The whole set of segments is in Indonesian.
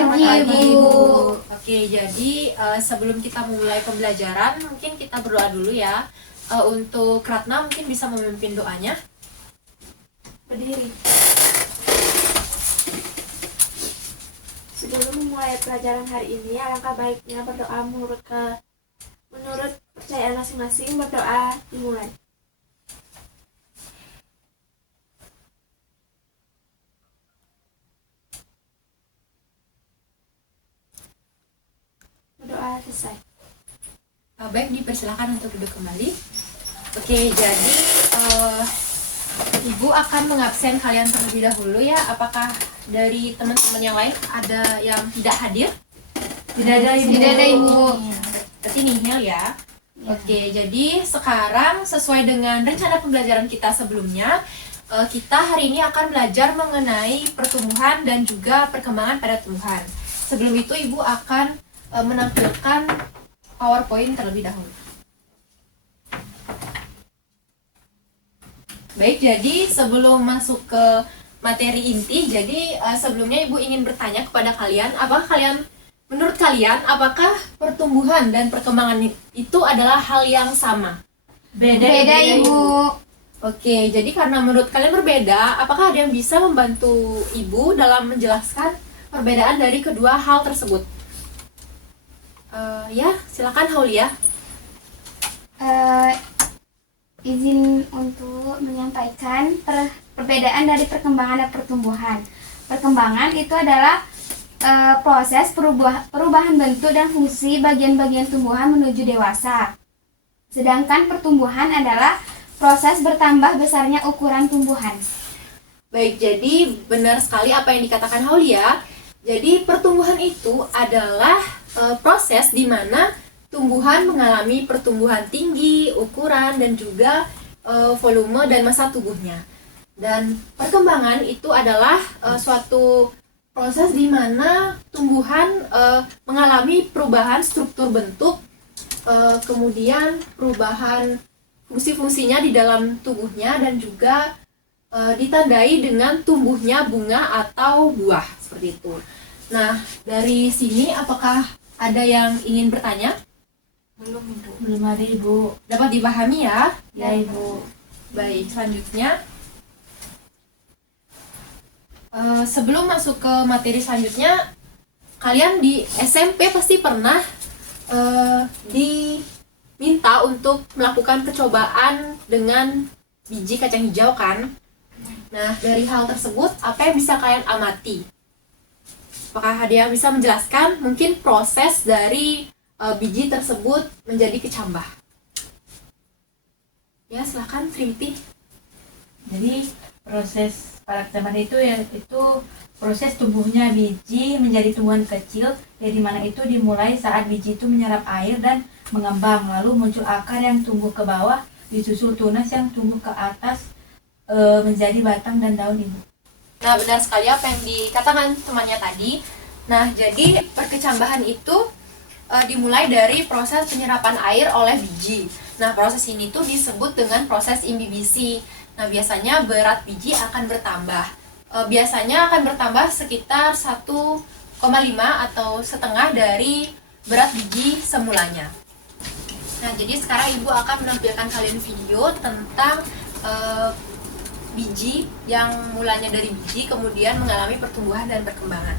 pagi, Bu. Oke, jadi sebelum kita mulai pembelajaran, mungkin kita berdoa dulu ya. Untuk Ratna mungkin bisa memimpin doanya. Berdiri. Sebelum memulai pelajaran hari ini, alangkah baiknya berdoa menurut percayaan masing-masing. Berdoa dimulai. Berdoa selesai. Baik, dipersilakan untuk duduk kembali. Oke, jadi Ibu akan mengabsen kalian terlebih dahulu ya. Apakah dari teman-teman yang lain ada yang tidak hadir? Tidak ada, Ibu. Berarti nihil ya. Oke, jadi sekarang sesuai dengan rencana pembelajaran kita sebelumnya, kita hari ini akan belajar mengenai pertumbuhan dan juga perkembangan pada tumbuhan. Sebelum itu Ibu akan menampilkan PowerPoint terlebih dahulu. Baik, jadi sebelum masuk ke materi inti, jadi sebelumnya Ibu ingin bertanya kepada kalian, menurut kalian, apakah pertumbuhan dan perkembangan itu adalah hal yang sama? Beda, Ibu. Oke, jadi karena menurut kalian berbeda, apakah ada yang bisa membantu Ibu dalam menjelaskan perbedaan dari kedua hal tersebut? Ya, silakan Haulia. Izin untuk menyampaikan perbedaan dari perkembangan dan pertumbuhan. Perkembangan itu adalah proses perubahan bentuk dan fungsi bagian-bagian tumbuhan menuju dewasa. Sedangkan pertumbuhan adalah proses bertambah besarnya ukuran tumbuhan. Baik, jadi benar sekali apa yang dikatakan Haulia. Jadi pertumbuhan itu adalah proses di mana tumbuhan mengalami pertumbuhan tinggi, ukuran, dan juga volume dan massa tubuhnya. Dan perkembangan itu adalah suatu proses di mana tumbuhan mengalami perubahan struktur bentuk, kemudian perubahan fungsi-fungsinya di dalam tubuhnya, dan juga ditandai dengan tumbuhnya bunga atau buah, seperti itu. Nah, dari sini apakah ada yang ingin bertanya? Belum ada, Ibu. Dapat dipahami ya? Ya, Ibu. Baik, selanjutnya sebelum masuk ke materi selanjutnya, kalian di SMP pasti pernah diminta untuk melakukan percobaan dengan biji kacang hijau kan? Nah, dari hal tersebut, apa yang bisa kalian amati? Apakah ada yang bisa menjelaskan mungkin proses dari biji tersebut menjadi kecambah? Ya, silakan Trinity. Jadi proses kecambah itu proses tumbuhnya biji menjadi tumbuhan kecil, yang dimana itu dimulai saat biji itu menyerap air dan mengembang, lalu muncul akar yang tumbuh ke bawah, disusul tunas yang tumbuh ke atas menjadi batang dan daun, Ibu. Nah, benar sekali apa yang dikatakan temannya tadi. Nah, jadi perkecambahan itu dimulai dari proses penyerapan air oleh biji. Nah, proses ini tuh disebut dengan proses imbibisi. Nah, biasanya berat biji akan bertambah. Biasanya akan bertambah sekitar 1,5 atau setengah dari berat biji semulanya. Nah, jadi sekarang Ibu akan menampilkan kalian video tentang biji yang mulanya dari biji kemudian mengalami pertumbuhan dan perkembangan.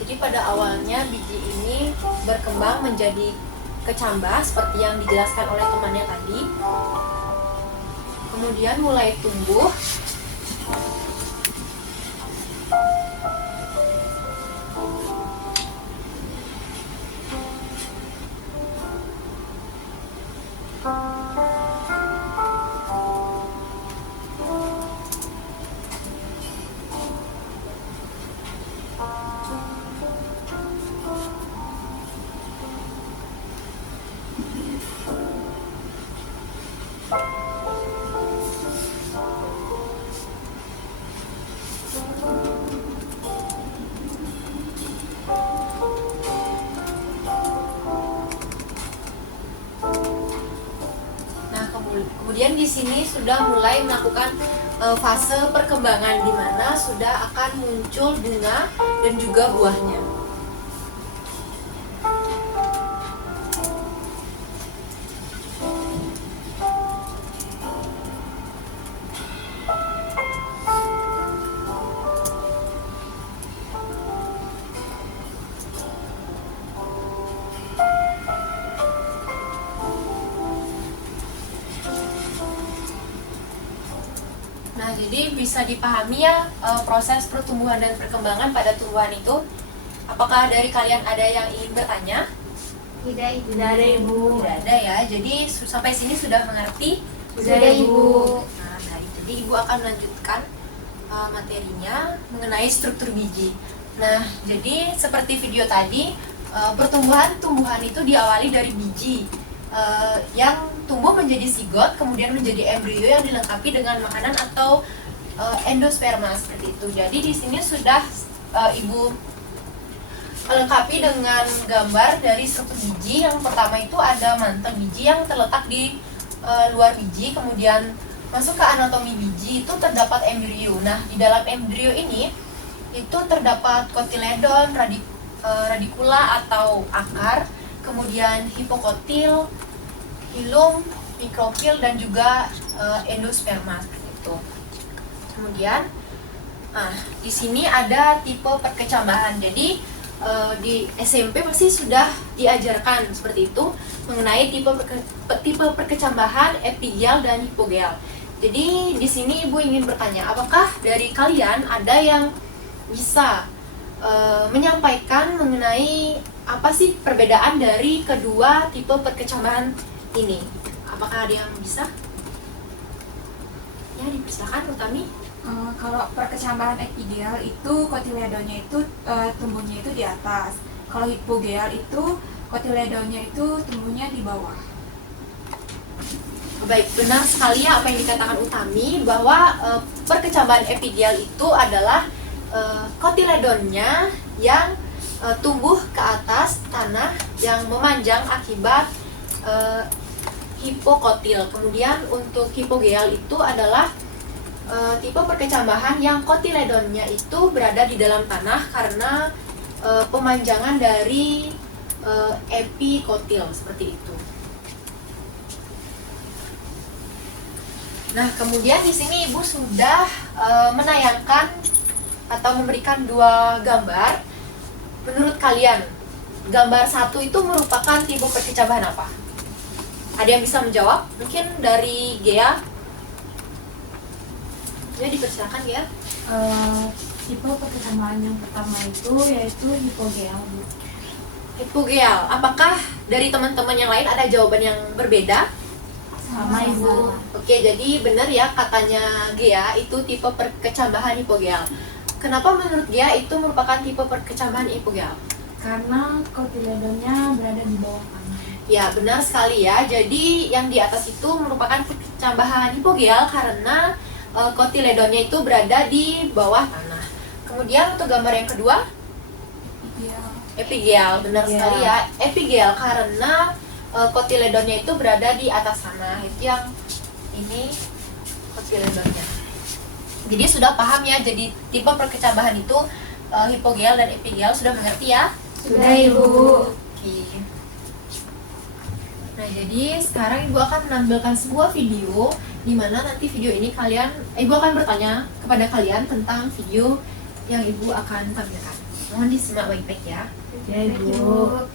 Jadi pada awalnya biji ini berkembang menjadi kecambah seperti yang dijelaskan oleh temannya tadi. Kemudian mulai tumbuh. sini sudah mulai melakukan fase perkembangan di mana sudah akan muncul bunga dan juga buahnya. Nah, jadi bisa dipahami ya proses pertumbuhan dan perkembangan pada tumbuhan itu. Apakah dari kalian ada yang ingin bertanya? Tidak, Ibu. Tidak ada Ibu. Tidak ada ya. Jadi sampai sini sudah mengerti? Sudah, Ibu. Nah, baik. Jadi Ibu akan melanjutkan materinya mengenai struktur biji. Nah, jadi seperti video tadi, tumbuhan itu diawali dari biji yang tumbuh menjadi zigot, kemudian menjadi embrio yang dilengkapi dengan makanan atau endosperma seperti itu. Jadi di sini sudah Ibu melengkapi dengan gambar dari struktur biji. Yang pertama itu ada mantel biji yang terletak di luar biji, kemudian masuk ke anatomi biji itu terdapat embrio. Nah, di dalam embrio ini itu terdapat kotiledon, radikula atau akar, kemudian hipokotil, hilum, mikrofil, dan juga endosperma seperti itu. Kemudian, di sini ada tipe perkecambahan. Jadi di SMP pasti sudah diajarkan seperti itu mengenai tipe perkecambahan epigel dan hipogel. Jadi di sini Ibu ingin bertanya, apakah dari kalian ada yang bisa menyampaikan mengenai apa sih perbedaan dari kedua tipe perkecambahan ini? Apakah ada yang bisa? Ya, dipersilakan Utami. Kalau perkecambahan epigel itu kotiledonnya itu tumbuhnya itu di atas. Kalau hipogel itu kotiledonnya itu tumbuhnya di bawah. Baik, benar sekali ya apa yang dikatakan Utami, bahwa perkecambahan epigel itu adalah kotiledonnya yang tumbuh ke atas tanah yang memanjang akibat hipokotil. Kemudian untuk hipogel itu adalah tipe perkecambahan yang kotiledonnya itu berada di dalam tanah karena pemanjangan dari epikotil seperti itu. Nah, kemudian di sini Ibu sudah menayangkan atau memberikan dua gambar. Menurut kalian, gambar satu itu merupakan tipe perkecambahan apa? Ada yang bisa menjawab? Mungkin dari Gea. Ya, dipersilakan Gea. Tipe perkecambahan yang pertama itu yaitu hipogel. Hipogel. Apakah dari teman-teman yang lain ada jawaban yang berbeda? Sama Ibu. Oke, jadi benar ya katanya Gea itu tipe perkecambahan hipogel. Kenapa menurut Gea itu merupakan tipe perkecambahan hipogel? Karena kotiledonnya berada di bawah tanah. Ya, benar sekali ya. Jadi yang di atas itu merupakan perkecambahan hipogel karena kotiledonnya itu berada di bawah tanah. Kemudian untuk gambar yang kedua, epigel. Benar sekali ya. Epigel karena kotiledonnya itu berada di atas tanah. Itu yang ini kotiledonnya. Jadi sudah paham ya, jadi tipe perkecambahan itu hipogel dan epigel, sudah mengerti ya? Sudah, Ibu. Oke. Nah, jadi sekarang Ibu akan menampilkan sebuah video di mana nanti video ini Ibu akan bertanya kepada kalian tentang video yang Ibu akan tampilkan. Mohon disimak baik-baik ya. Ya Ibu.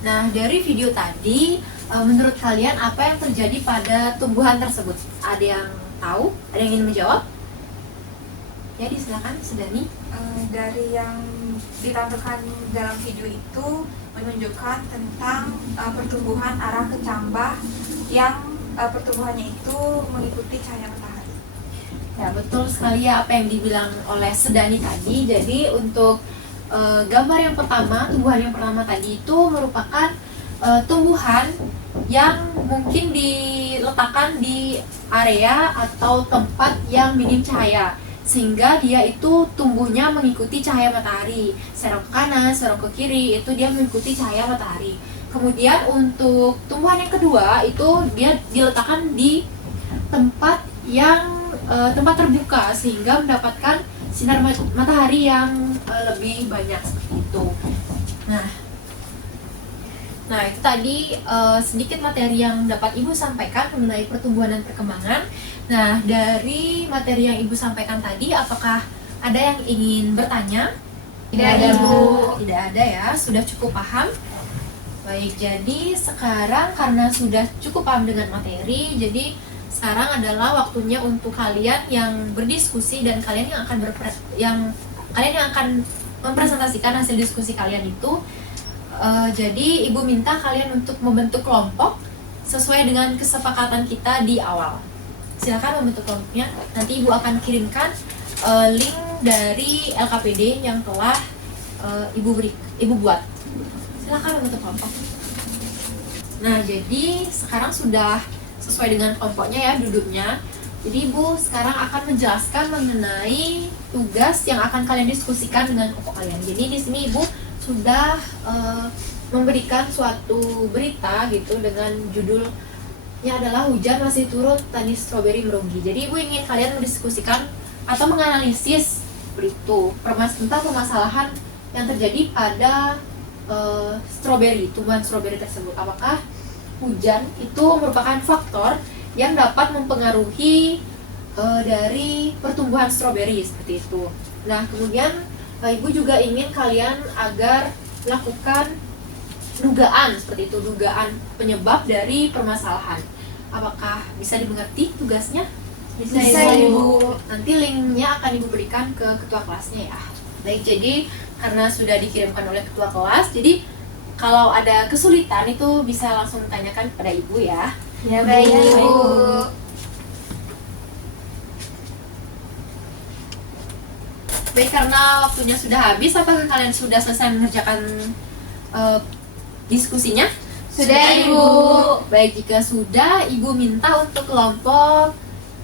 Nah, dari video tadi, menurut kalian apa yang terjadi pada tumbuhan tersebut? Ada yang tahu? Ada yang ingin menjawab? Ya, silakan, Sedani. Dari yang ditampilkan dalam video itu menunjukkan tentang pertumbuhan arah kecambah yang pertumbuhannya itu mengikuti cahaya matahari. Ya, betul sekali ya apa yang dibilang oleh Sedani tadi. Jadi untuk gambar yang pertama, tumbuhan yang pertama tadi itu merupakan tumbuhan yang mungkin diletakkan di area atau tempat yang minim cahaya, sehingga dia itu tumbuhnya mengikuti cahaya matahari. Serong ke kanan, serong ke kiri, itu dia mengikuti cahaya matahari. Kemudian untuk tumbuhan yang kedua itu dia diletakkan di tempat yang tempat terbuka, sehingga mendapatkan sinar matahari yang lebih banyak seperti itu. Nah itu tadi sedikit materi yang dapat Ibu sampaikan mengenai pertumbuhan dan perkembangan. Nah, dari materi yang Ibu sampaikan tadi, apakah ada yang ingin bertanya? Tidak ada, Bu. Tidak ada ya, sudah cukup paham. Baik, jadi sekarang karena sudah cukup paham dengan materi, jadi sekarang adalah waktunya untuk kalian yang berdiskusi dan kalian yang akan mempresentasikan hasil diskusi kalian itu. Jadi Ibu minta kalian untuk membentuk kelompok sesuai dengan kesepakatan kita di awal. Silakan membentuk kelompoknya. Nanti Ibu akan kirimkan link dari LKPD yang telah Ibu buat. Silakan membentuk kelompok. Nah, jadi sekarang sudah sesuai dengan kelompoknya ya duduknya. Jadi Ibu sekarang akan menjelaskan mengenai tugas yang akan kalian diskusikan dengan kelompok kalian. Jadi di sini Ibu sudah memberikan suatu berita gitu dengan judulnya adalah hujan masih turun, tani stroberi merugi. Jadi Ibu ingin kalian mendiskusikan atau menganalisis berita tentang permasalahan yang terjadi pada stroberi, tumbuhan stroberi tersebut. Apakah hujan itu merupakan faktor yang dapat mempengaruhi dari pertumbuhan stroberi seperti itu. Nah, kemudian Ibu juga ingin kalian agar melakukan dugaan seperti itu, dugaan penyebab dari permasalahan. Apakah bisa dimengerti tugasnya? Bisa, Ibu. Nanti linknya akan Ibu berikan ke ketua kelasnya ya. Baik, jadi karena sudah dikirimkan oleh ketua kelas, jadi kalau ada kesulitan itu bisa langsung tanyakan kepada Ibu ya. Ya, baik, Bu. Baik, karena waktunya sudah habis, apakah kalian sudah selesai mengerjakan diskusinya? Sudah, Ibu. Baik, jika sudah, Ibu minta untuk kelompok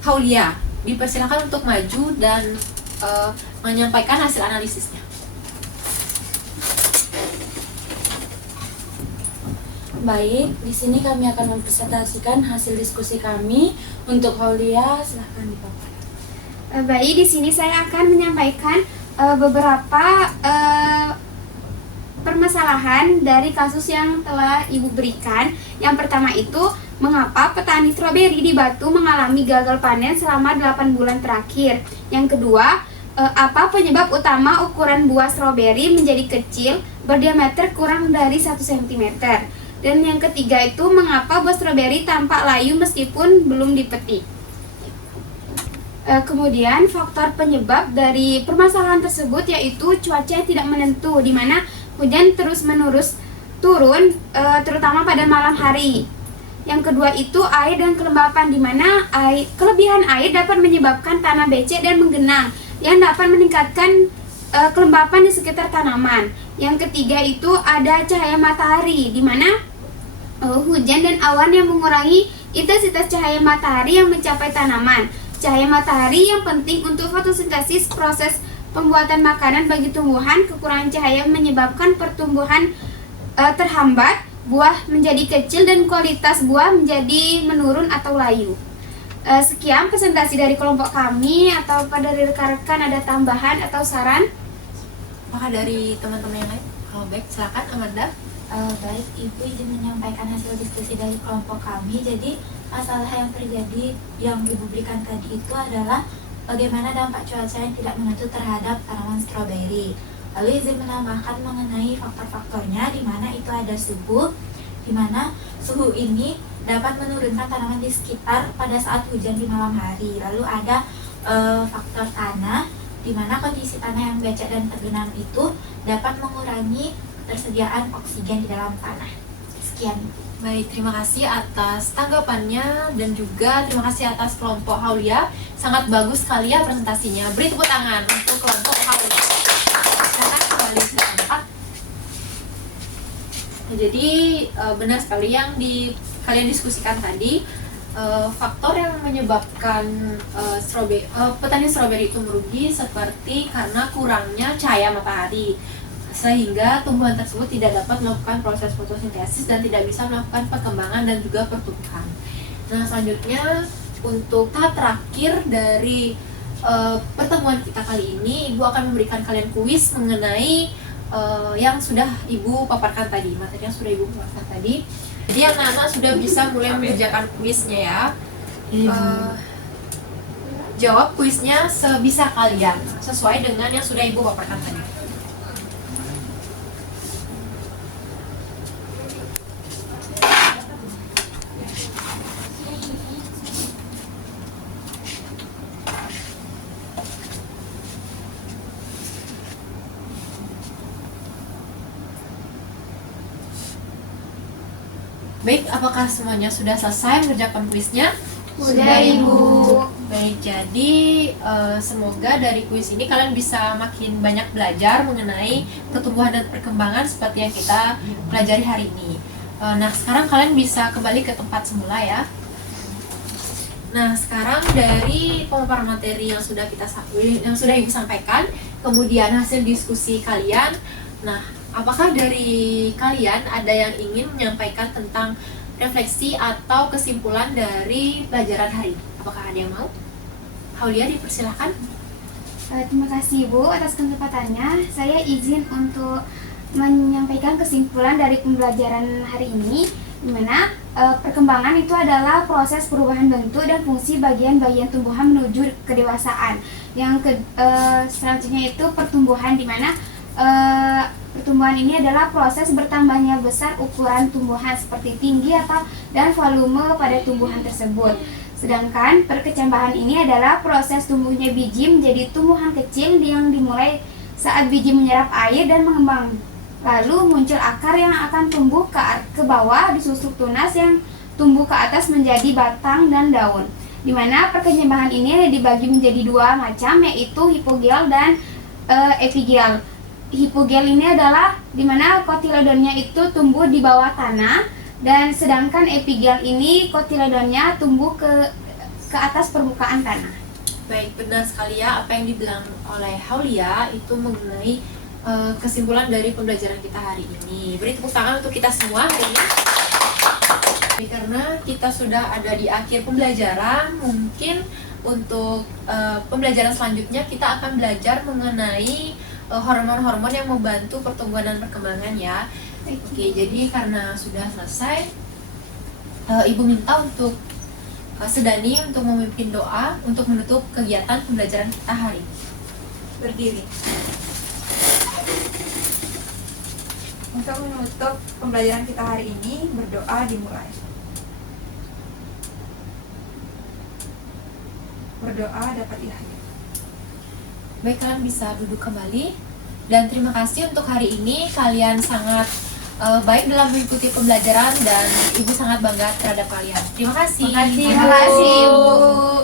Haulia dipersilakan untuk maju dan menyampaikan hasil analisisnya. Baik, di sini kami akan mempresentasikan hasil diskusi kami untuk Haulia. Silahkan dipakai. Baik, di sini saya akan menyampaikan beberapa permasalahan dari kasus yang telah Ibu berikan. Yang pertama itu, mengapa petani stroberi di Batu mengalami gagal panen selama 8 bulan terakhir. Yang kedua, apa penyebab utama ukuran buah stroberi menjadi kecil berdiameter kurang dari 1 cm. Dan yang ketiga itu, mengapa buah stroberi tampak layu meskipun belum dipetik. Kemudian faktor penyebab dari permasalahan tersebut yaitu cuaca yang tidak menentu, di mana hujan terus-menerus turun terutama pada malam hari. Yang kedua itu air dan kelembapan, di mana kelebihan air dapat menyebabkan tanah becek dan menggenang yang dapat meningkatkan kelembapan di sekitar tanaman. Yang ketiga itu ada cahaya matahari, di mana hujan dan awan yang mengurangi intensitas cahaya matahari yang mencapai tanaman. Cahaya matahari yang penting untuk fotosintesis, proses pembuatan makanan bagi tumbuhan. Kekurangan cahaya menyebabkan pertumbuhan terhambat, buah menjadi kecil dan kualitas buah menjadi menurun atau layu. Sekian presentasi dari kelompok kami, atau pada rekan-rekan ada tambahan atau saran? Apakah dari teman-teman yang lain? Kalau baik, silakan Amanda. Baik, Ibu izin menyampaikan hasil diskusi dari kelompok kami. Jadi masalah yang terjadi yang Ibu berikan tadi itu adalah bagaimana dampak cuaca yang tidak menentu terhadap tanaman stroberi. Lalu izin menambahkan mengenai faktor-faktornya, di mana itu ada suhu, di mana suhu ini dapat menurunkan tanaman di sekitar pada saat hujan di malam hari. Lalu ada faktor tanah, di mana kondisi tanah yang becek dan tergenang itu dapat mengurangi ketersediaan oksigen di dalam tanah. Sekian. Baik, terima kasih atas tanggapannya dan juga terima kasih atas kelompok Haulia. Sangat bagus sekali ya presentasinya. Beri tepuk tangan untuk kelompok Haulia. Silakan kembali silakan, Pak. Nah, jadi benar sekali yang kalian diskusikan tadi, faktor yang menyebabkan petani stroberi itu merugi seperti karena kurangnya cahaya matahari, sehingga tumbuhan tersebut tidak dapat melakukan proses fotosintesis dan tidak bisa melakukan perkembangan dan juga pertumbuhan. Nah, selanjutnya untuk tahap terakhir dari pertemuan kita kali ini, Ibu akan memberikan kalian kuis mengenai yang sudah Ibu paparkan tadi, materi yang sudah Ibu paparkan tadi. Jadi anak-anak sudah bisa mulai mengerjakan kuisnya ya. Jawab kuisnya sebisa kalian, sesuai dengan yang sudah Ibu paparkan tadi. Baik, apakah semuanya sudah selesai mengerjakan kuisnya? Sudah, Ibu. Baik, jadi semoga dari kuis ini kalian bisa makin banyak belajar mengenai pertumbuhan dan perkembangan seperti yang kita pelajari hari ini. Nah, sekarang kalian bisa kembali ke tempat semula ya. Nah, sekarang dari pemaparan materi yang sudah Ibu sampaikan, kemudian hasil diskusi kalian. Nah, apakah dari kalian ada yang ingin menyampaikan tentang refleksi atau kesimpulan dari pelajaran hari ini? Apakah ada yang mau? Haulia, dipersilahkan. Terima kasih Ibu atas kesempatannya. Saya izin untuk menyampaikan kesimpulan dari pembelajaran hari ini, di mana perkembangan itu adalah proses perubahan bentuk dan fungsi bagian-bagian tumbuhan menuju kedewasaan. Selanjutnya itu pertumbuhan, di mana pertumbuhan ini adalah proses bertambahnya besar ukuran tumbuhan seperti tinggi dan volume pada tumbuhan tersebut. Sedangkan perkecambahan ini adalah proses tumbuhnya biji menjadi tumbuhan kecil yang dimulai saat biji menyerap air dan mengembang. Lalu muncul akar yang akan tumbuh ke bawah, disusuk tunas yang tumbuh ke atas menjadi batang dan daun. Di mana perkecambahan ini dibagi menjadi dua macam, yaitu hipogel dan epigel. Hipogel ini adalah di mana kotiledonnya itu tumbuh di bawah tanah, dan sedangkan epigel ini kotiledonnya tumbuh ke atas permukaan tanah. Baik, benar sekali ya apa yang dibilang oleh Haulia itu mengenai kesimpulan dari pembelajaran kita hari ini. Beri tepuk tangan untuk kita semua hari ini. Karena kita sudah ada di akhir pembelajaran, mungkin untuk pembelajaran selanjutnya kita akan belajar mengenai hormon-hormon yang membantu pertumbuhan dan perkembangan ya. Oke, jadi karena sudah selesai, Ibu minta untuk Sedani untuk memimpin doa untuk menutup kegiatan pembelajaran kita hari ini. Berdiri. Untuk menutup pembelajaran kita hari ini, berdoa dimulai. Berdoa dapat dihadir. Baik, kalian bisa duduk kembali. Dan terima kasih untuk hari ini, kalian sangat baik dalam mengikuti pembelajaran dan Ibu sangat bangga terhadap kalian. Terima kasih. Terima kasih, Ibu.